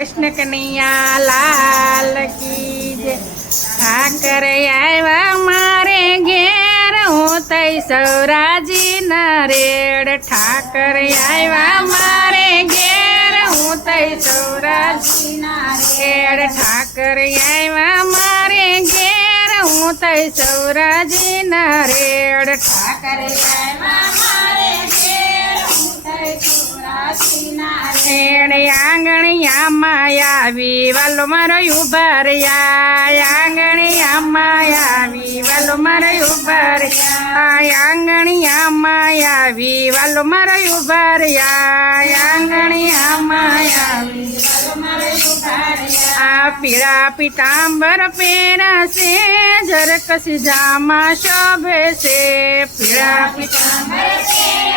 કૃષ્ણ કનૈયા લાલ કી જય. ઠાકર આવ્યા મારે ઘેર હું તઈ સૌરાજી નરેડ. ઠાકર આવ્યા મારે ઘેર હું તઈ સૌરાજી નરેડ. ઠાકર આવ્યા મારે ઘેર હું તઈ સૌરાજી નરેડ. ઠાકર આવ્યા નરેડ આંગણિયામાં આવી, વાલો મારો ઉભરયા આંગણિયામાં આવી, વાલો મારો ઉભરયા આંગણિયામાં આવી, વાલો મારો ઉભરયા આંગણિયામાં આવી આ પીળા પીતાંબર પહેરાશે, જરકસી જામાં શોભે છે પીળા પીતાંબર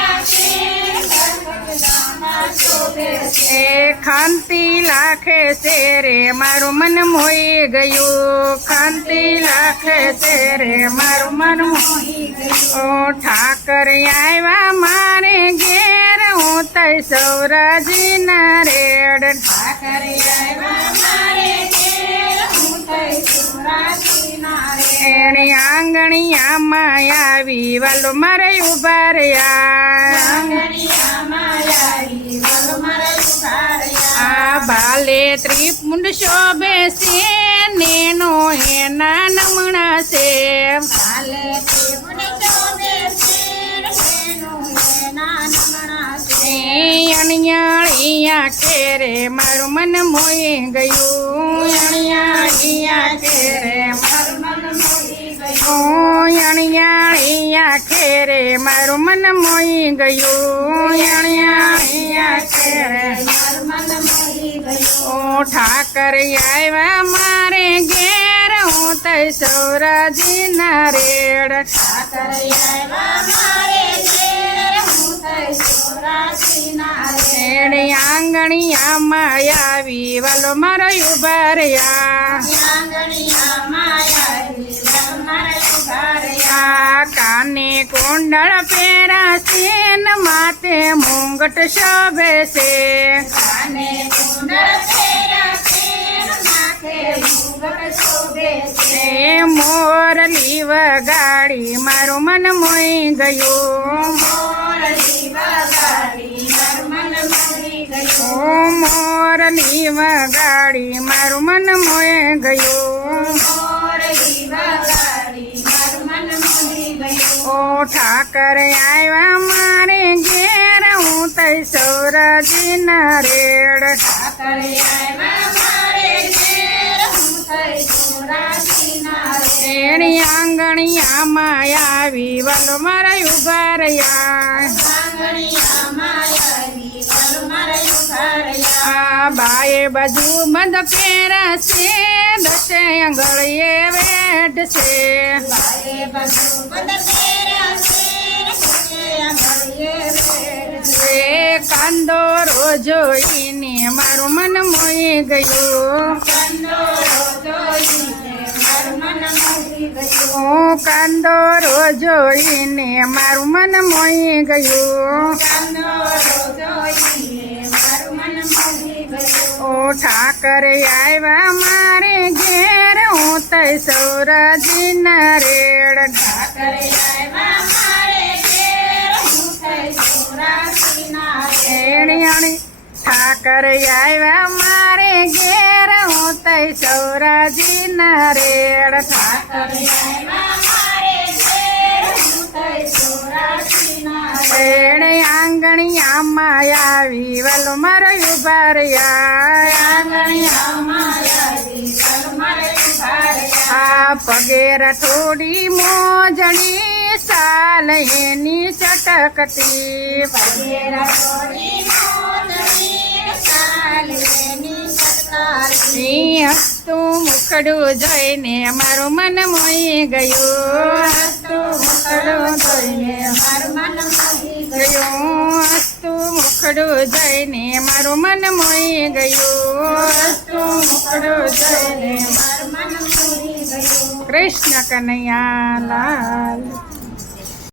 ખાંતી લાખે છે રે, મારું મન મોઈ ગયું. ખાંતિ લાખે છે રે, મારું મન મોઈ ગયું. ઓ ઠાકર આવ્યા મારે ઘેર. હું તઈ સૌરાજી ના રેડ. ઠાકર આવ્યા મારે ઘેર. આંગણિયામાં આવી, વાલો મારે ઊભા રહ્યા. આ આવી, વાલો શોભે છે ભાલે ત્રિપુંડ શોભે છે નેનો એના નમણા છે. અણિયાળિયા કેરે મારું મન મોઈ ગયું. અણિયાળિયા કેરે મારું મન મોઈ ગયું. અણિયાળિયા રે મારું મન મોઈ ગયું. ઠાકર આવ્યા મારે ઘેર. હું તઈ સૌરાજી ના રેડ. આંગણિયામાં આવી વાલો મારો ઊભા કુંડળ પેરા સેન માતે મુંગટ શોભે છે. ગાડી મોરલી વગાડી મારું મન મોઈ ગયું. મોરલી વગાડી મારું મન મોઈ ગયું. ઠાકર આવ્યા મારે ઘેર હું તઈ સૂરજ ના રેડ. રેડ આંગણિયામાં આવી વાલો મારા ઊભા રહ્યા. બાએ બાજુ મંદ પેરા છે દસે આંગળીએ વેઠ છે એ કાંદો રોજોઈને મારું મન મોઈ ગયું. હું કાંદો રોજોઈને મારું મન મોઈ ગયું. ઠાકર આવ્યા મારે ઘેર. હું તઈ સૌરાજી ના રેડ. ઠાકર ઠાકર આવ્યા મારે ઘેર. હું તઈ સૌરાજી ના રેડ. ઠાકર આવ્યા આંગણિયામાં આવી, વાલો મારો ઊભા રહ્યા આંગણિયામાં આવી વાલો મારો આ પગેર થોડી મોજણી સાલ એની ચટકતી. તું મુખડું જોઈને મારું મન મોઈ ગયું. મુખડું જોઈને મારું મન મોઈ ગયું. મુખડું જઈને મારું મન મોઈ ગયું. મુખડું જોઈને કૃષ્ણ કનૈયા લાલ